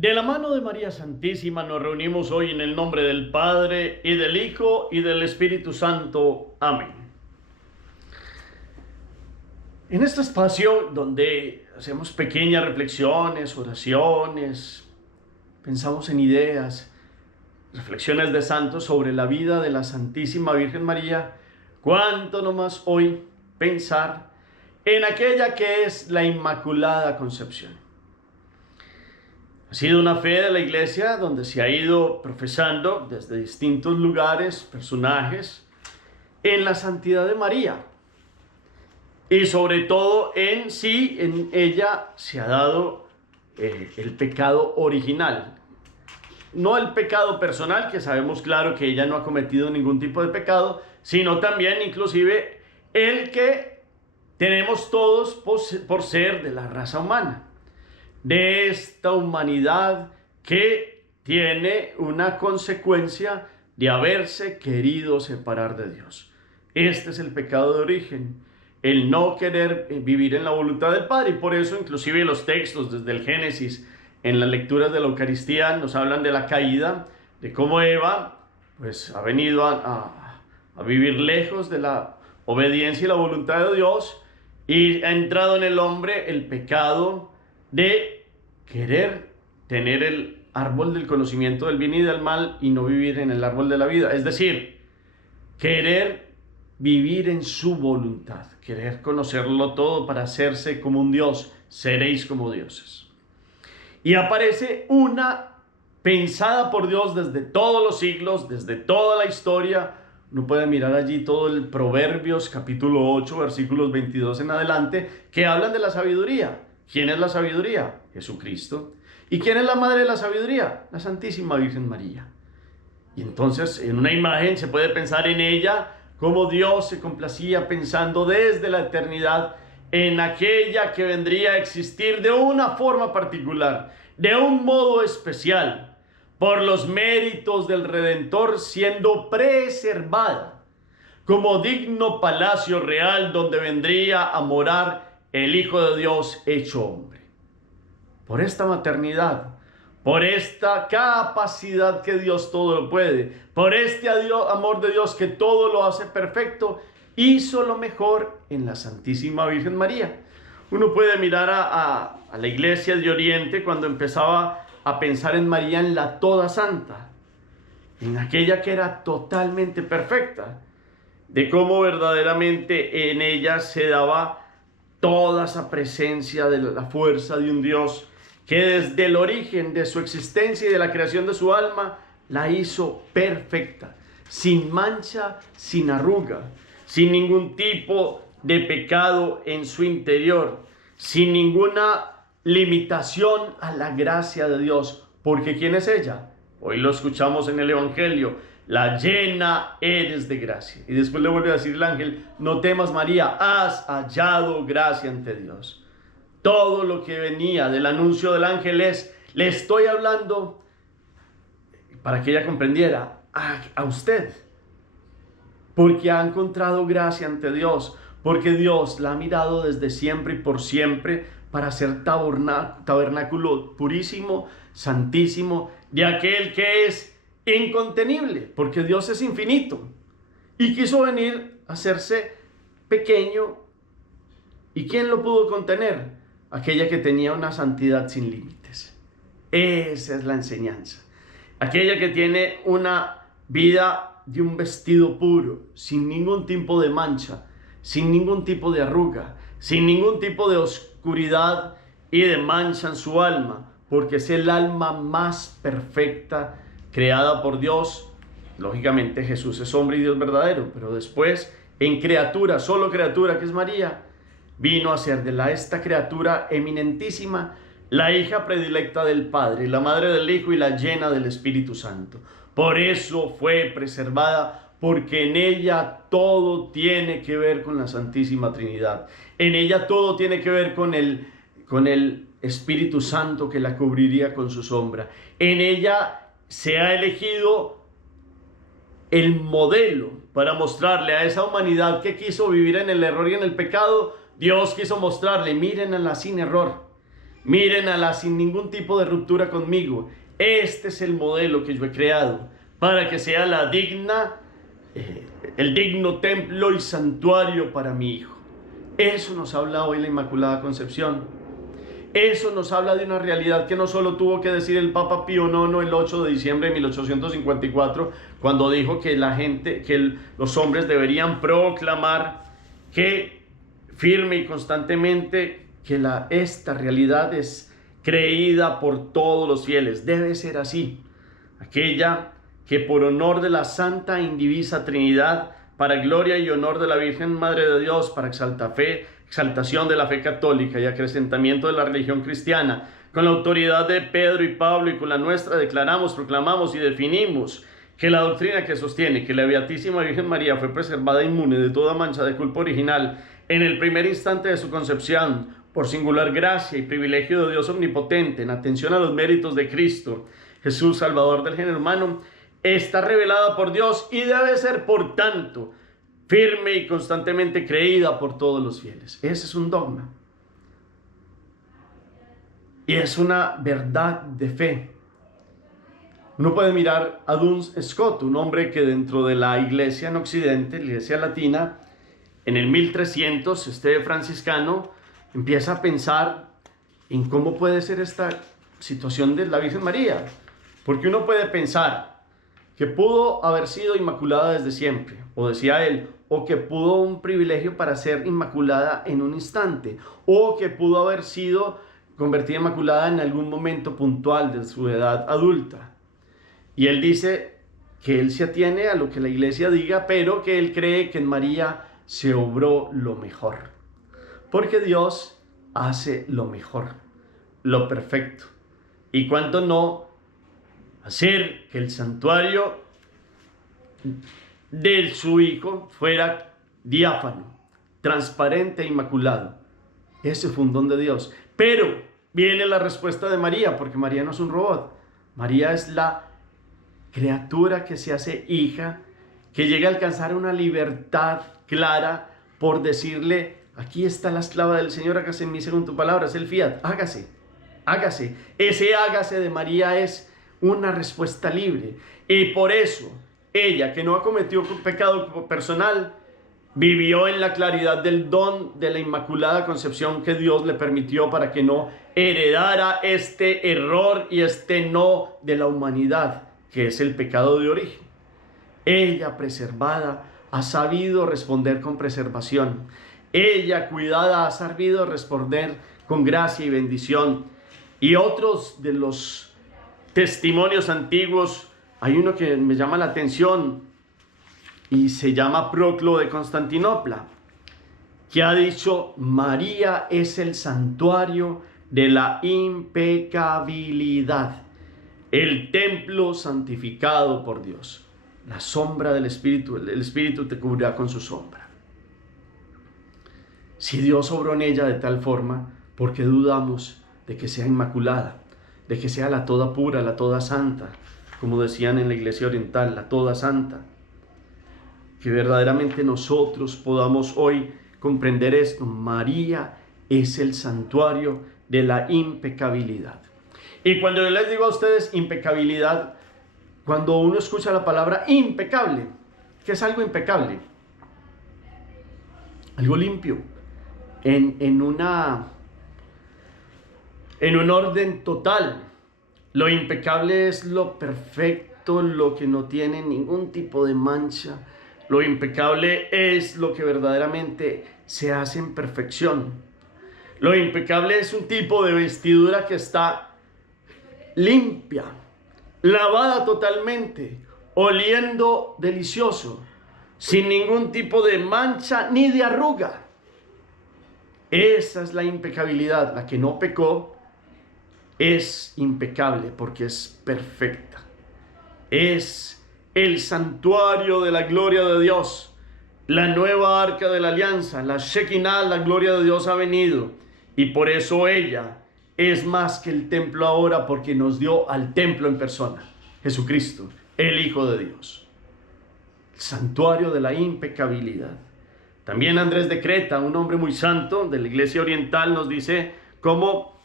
De la mano de María Santísima nos reunimos hoy en el nombre del Padre, y del Hijo, y del Espíritu Santo. Amén. En este espacio donde hacemos pequeñas reflexiones, oraciones, pensamos en ideas, reflexiones de santos sobre la vida de la Santísima Virgen María, cuánto nomás hoy pensar en aquella que es la Inmaculada Concepción. Ha sido una fe de la Iglesia donde se ha ido profesando desde distintos lugares, personajes, en la santidad de María. Y sobre todo en ella se ha dado el pecado original. No el pecado personal, que sabemos claro que ella no ha cometido ningún tipo de pecado, sino también inclusive el que tenemos todos por ser de la raza humana. De esta humanidad que tiene una consecuencia de haberse querido separar de Dios. Este es el pecado de origen, el no querer vivir en la voluntad del Padre, y por eso inclusive los textos desde el Génesis, en las lecturas de la Eucaristía, nos hablan de la caída, de cómo Eva pues ha venido a vivir lejos de la obediencia y la voluntad de Dios, y ha entrado en el hombre el pecado de querer tener el árbol del conocimiento del bien y del mal y no vivir en el árbol de la vida. Es decir, querer vivir en su voluntad, querer conocerlo todo para hacerse como un Dios. Seréis como dioses. Y aparece una pensada por Dios desde todos los siglos, desde toda la historia. Uno puede mirar allí todo el Proverbios capítulo 8 versículos 22 en adelante, que hablan de la sabiduría. ¿Quién es la sabiduría? Jesucristo. ¿Y quién es la madre de la sabiduría? La Santísima Virgen María. Y entonces en una imagen se puede pensar en ella como Dios se complacía pensando desde la eternidad en aquella que vendría a existir de una forma particular, de un modo especial, por los méritos del Redentor, siendo preservada como digno palacio real donde vendría a morar el Hijo de Dios hecho hombre. Por esta maternidad, por esta capacidad que Dios todo lo puede, por este amor de Dios que todo lo hace perfecto, hizo lo mejor en la Santísima Virgen María. Uno puede mirar a la Iglesia de Oriente cuando empezaba a pensar en María, en la toda santa, en aquella que era totalmente perfecta, de cómo verdaderamente en ella se daba toda esa presencia de la fuerza de un Dios que desde el origen de su existencia y de la creación de su alma la hizo perfecta, sin mancha, sin arruga, sin ningún tipo de pecado en su interior, sin ninguna limitación a la gracia de Dios. Porque ¿quién es ella? Hoy lo escuchamos en el Evangelio: la llena eres de gracia. Y después le vuelve a decir el ángel: no temas, María, has hallado gracia ante Dios. Todo lo que venía del anuncio del ángel le estoy hablando para que ella comprendiera a usted, porque ha encontrado gracia ante Dios, porque Dios la ha mirado desde siempre y por siempre para ser tabernáculo purísimo, santísimo, de aquel que es incontenible, porque Dios es infinito y quiso venir a hacerse pequeño. ¿Y quién lo pudo contener? Aquella que tenía una santidad sin límites. Esa es la enseñanza. Aquella que tiene una vida de un vestido puro, sin ningún tipo de mancha, sin ningún tipo de arruga, sin ningún tipo de oscuridad y de mancha en su alma, porque es el alma más perfecta creada por Dios. Lógicamente Jesús es hombre y Dios verdadero, pero después en criatura, solo criatura que es María, vino a ser de esta criatura eminentísima la hija predilecta del Padre, la madre del Hijo y la llena del Espíritu Santo. Por eso fue preservada, porque en ella todo tiene que ver con la Santísima Trinidad. En ella todo tiene que ver con el Espíritu Santo que la cubriría con su sombra. En ella se ha elegido el modelo para mostrarle a esa humanidad que quiso vivir en el error y en el pecado. Dios quiso mostrarle: mírenla sin error, Mírenla sin ningún tipo de ruptura conmigo. Este es el modelo que yo he creado para que sea el digno templo y santuario para mi hijo. Eso nos habla hoy la Inmaculada Concepción. Eso nos habla de una realidad que no solo tuvo que decir el Papa Pío IX el 8 de diciembre de 1854, cuando dijo que los hombres deberían proclamar que firme y constantemente que esta realidad es creída por todos los fieles. Debe ser así. Aquella que por honor de la Santa e Indivisa Trinidad, para gloria y honor de la Virgen Madre de Dios, para exaltación de la fe católica y acrecentamiento de la religión cristiana, con la autoridad de Pedro y Pablo y con la nuestra, declaramos, proclamamos y definimos que la doctrina que sostiene que la Beatísima Virgen María fue preservada inmune de toda mancha de culpa original en el primer instante de su concepción, por singular gracia y privilegio de Dios omnipotente, en atención a los méritos de Cristo Jesús, Salvador del género humano, está revelada por Dios y debe ser, por tanto, firme y constantemente creída por todos los fieles. Ese es un dogma. Y es una verdad de fe. Uno puede mirar a Duns Scott, un hombre que dentro de la iglesia en Occidente, la iglesia latina, en el 1300, este franciscano empieza a pensar en cómo puede ser esta situación de la Virgen María. Porque uno puede pensar que pudo haber sido inmaculada desde siempre, o decía él, o que pudo un privilegio para ser inmaculada en un instante, o que pudo haber sido convertida inmaculada en algún momento puntual de su edad adulta. Y él dice que él se atiene a lo que la iglesia diga, pero que él cree que en María se obró lo mejor. Porque Dios hace lo mejor, lo perfecto. Y cuánto no hacer que el santuario de su hijo fuera diáfano, transparente e inmaculado. Ese fue un don de Dios. Pero viene la respuesta de María, porque María no es un robot. María es la criatura que se hace hija, que llega a alcanzar una libertad clara por decirle: aquí está la esclava del Señor, hágase en mí según tu palabra. Es el fiat, hágase, hágase. Ese hágase de María es una respuesta libre. Y por eso ella, que no ha cometido pecado personal, vivió en la claridad del don de la Inmaculada Concepción que Dios le permitió para que no heredara este error y este no de la humanidad, que es el pecado de origen. Ella, preservada, ha sabido responder con preservación. Ella, cuidada, ha sabido responder con gracia y bendición. Y otros de los testimonios antiguos, hay uno que me llama la atención y se llama Proclo de Constantinopla, que ha dicho: María es el santuario de la impecabilidad, el templo santificado por Dios. La sombra del Espíritu, el Espíritu te cubrirá con su sombra. Si Dios obró en ella de tal forma, ¿por qué dudamos de que sea inmaculada? De que sea la toda pura, la toda santa, como decían en la iglesia oriental, la toda santa. Que verdaderamente nosotros podamos hoy comprender esto. María es el santuario de la impecabilidad. Y cuando yo les digo a ustedes impecabilidad, cuando uno escucha la palabra impecable, ¿qué es algo impecable? Algo limpio, en un orden total. Lo impecable es lo perfecto, lo que no tiene ningún tipo de mancha. Lo impecable es lo que verdaderamente se hace en perfección. Lo impecable es un tipo de vestidura que está limpia, lavada totalmente, oliendo delicioso, sin ningún tipo de mancha ni de arruga. Esa es la impecabilidad. La que no pecó es impecable porque es perfecta. Es el santuario de la gloria de Dios, la nueva arca de la alianza, la Shekinah, la gloria de Dios ha venido. Y por eso ella es más que el templo ahora, porque nos dio al templo en persona, Jesucristo, el Hijo de Dios. El santuario de la impecabilidad. También Andrés de Creta, un hombre muy santo de la iglesia oriental, nos dice cómo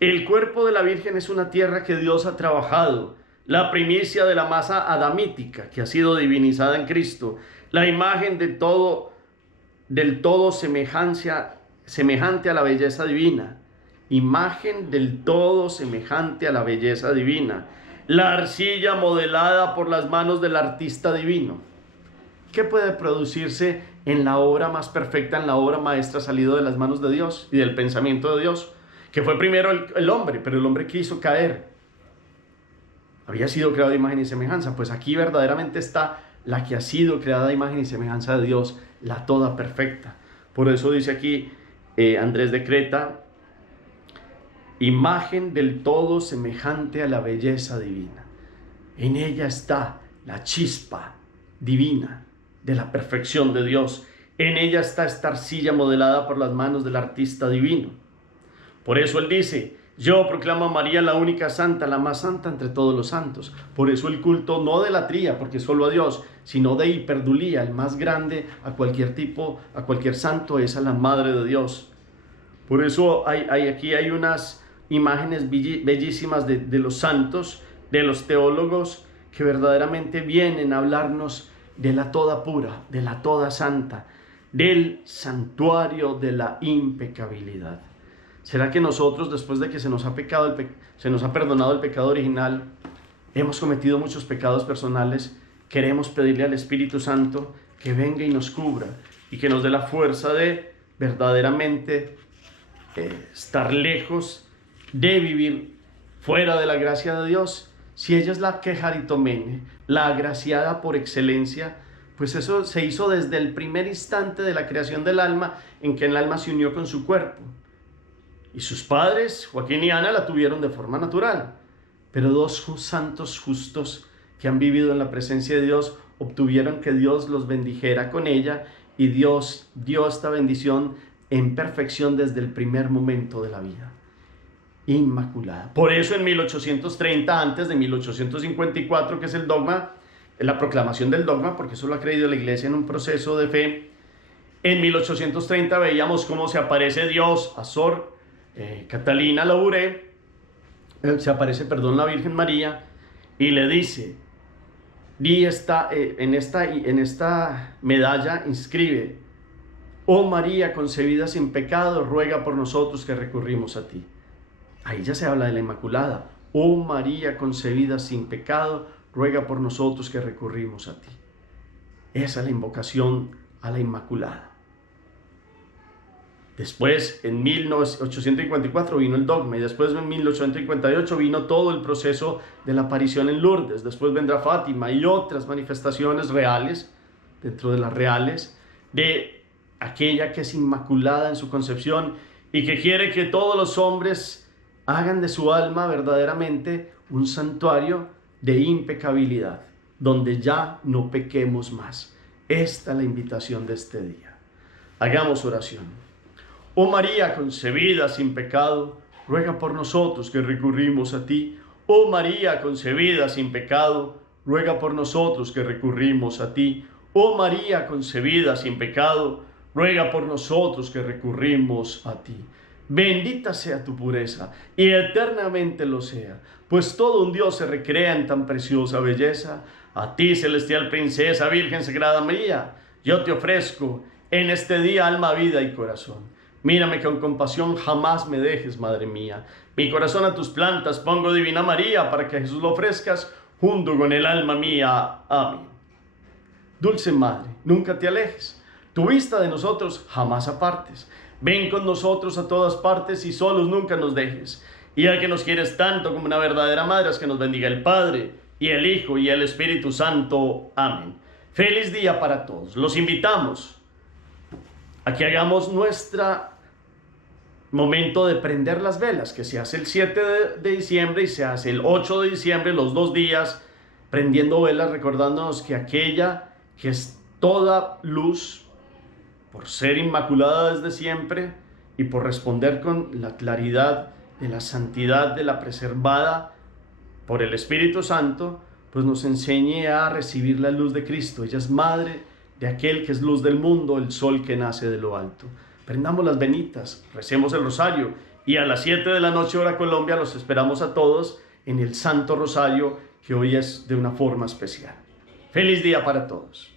El cuerpo de la Virgen es una tierra que Dios ha trabajado, la primicia de la masa adamítica que ha sido divinizada en Cristo, la imagen del todo semejante a la belleza divina, imagen del todo semejante a la belleza divina, la arcilla modelada por las manos del artista divino. ¿Qué puede producirse en la obra más perfecta, en la obra maestra salido de las manos de Dios y del pensamiento de Dios? Que fue primero el hombre, pero el hombre quiso caer. Había sido creado de imagen y semejanza. Pues aquí verdaderamente está la que ha sido creada de imagen y semejanza de Dios, la toda perfecta. Por eso dice aquí Andrés de Creta, imagen del todo semejante a la belleza divina. En ella está la chispa divina de la perfección de Dios. En ella está esta arcilla modelada por las manos del artista divino. Por eso él dice, yo proclamo a María la única santa, la más santa entre todos los santos. Por eso el culto no de latría, porque solo a Dios, sino de hiperdulía, el más grande a cualquier tipo, a cualquier santo, es a la Madre de Dios. Por eso aquí hay unas imágenes bellísimas de los santos, de los teólogos, que verdaderamente vienen a hablarnos de la toda pura, de la toda santa, del santuario de la impecabilidad. ¿Será que nosotros, después de que se nos ha perdonado el pecado original, hemos cometido muchos pecados personales, queremos pedirle al Espíritu Santo que venga y nos cubra y que nos dé la fuerza de verdaderamente estar lejos de vivir fuera de la gracia de Dios? Si ella es la quejaritomene, la agraciada por excelencia, pues eso se hizo desde el primer instante de la creación del alma, en que el alma se unió con su cuerpo. Y sus padres, Joaquín y Ana, la tuvieron de forma natural. Pero dos santos justos que han vivido en la presencia de Dios obtuvieron que Dios los bendijera con ella, y Dios dio esta bendición en perfección desde el primer momento de la vida. Inmaculada. Por eso en 1830, antes de 1854, que es el dogma, la proclamación del dogma, porque eso lo ha creído la Iglesia en un proceso de fe, en 1830 veíamos cómo se aparece Dios a Sor Catalina Labouré, la Virgen María, y le dice, en esta medalla inscribe, oh María concebida sin pecado, ruega por nosotros que recurrimos a ti. Ahí ya se habla de la Inmaculada. Oh María concebida sin pecado, ruega por nosotros que recurrimos a ti. Esa es la invocación a la Inmaculada. Después, en 1854 vino el dogma, y después en 1858 vino todo el proceso de la aparición en Lourdes. Después vendrá Fátima y otras manifestaciones reales, dentro de las reales, de aquella que es inmaculada en su concepción y que quiere que todos los hombres hagan de su alma verdaderamente un santuario de impecabilidad, donde ya no pequemos más. Esta es la invitación de este día. Hagamos oración. Oh María concebida sin pecado, ruega por nosotros que recurrimos a ti. Oh María concebida sin pecado, ruega por nosotros que recurrimos a ti. Oh María concebida sin pecado, ruega por nosotros que recurrimos a ti. Bendita sea tu pureza, y eternamente lo sea, pues todo un Dios se recrea en tan preciosa belleza. A ti, celestial princesa, Virgen Sagrada María, yo te ofrezco en este día alma, vida y corazón. Mírame con compasión, jamás me dejes, Madre mía. Mi corazón a tus plantas pongo, Divina María, para que a Jesús lo ofrezcas junto con el alma mía. Amén. Dulce Madre, nunca te alejes, tu vista de nosotros jamás apartes. Ven con nosotros a todas partes y solos nunca nos dejes. Y ya que nos quieres tanto como una verdadera madre, haz que nos bendiga el Padre, y el Hijo, y el Espíritu Santo. Amén. Feliz día para todos. Los invitamos a que hagamos nuestro momento de prender las velas, que se hace el 7 de diciembre y se hace el 8 de diciembre, los 2 días, prendiendo velas, recordándonos que aquella que es toda luz, por ser inmaculada desde siempre y por responder con la claridad de la santidad de la preservada por el Espíritu Santo, pues nos enseñe a recibir la luz de Cristo. Ella es madre de aquel que es luz del mundo, el sol que nace de lo alto. Prendamos las venitas, recemos el rosario Y a las 7 de la noche hora Colombia los esperamos a todos en el Santo Rosario, que hoy es de una forma especial. Feliz día para todos.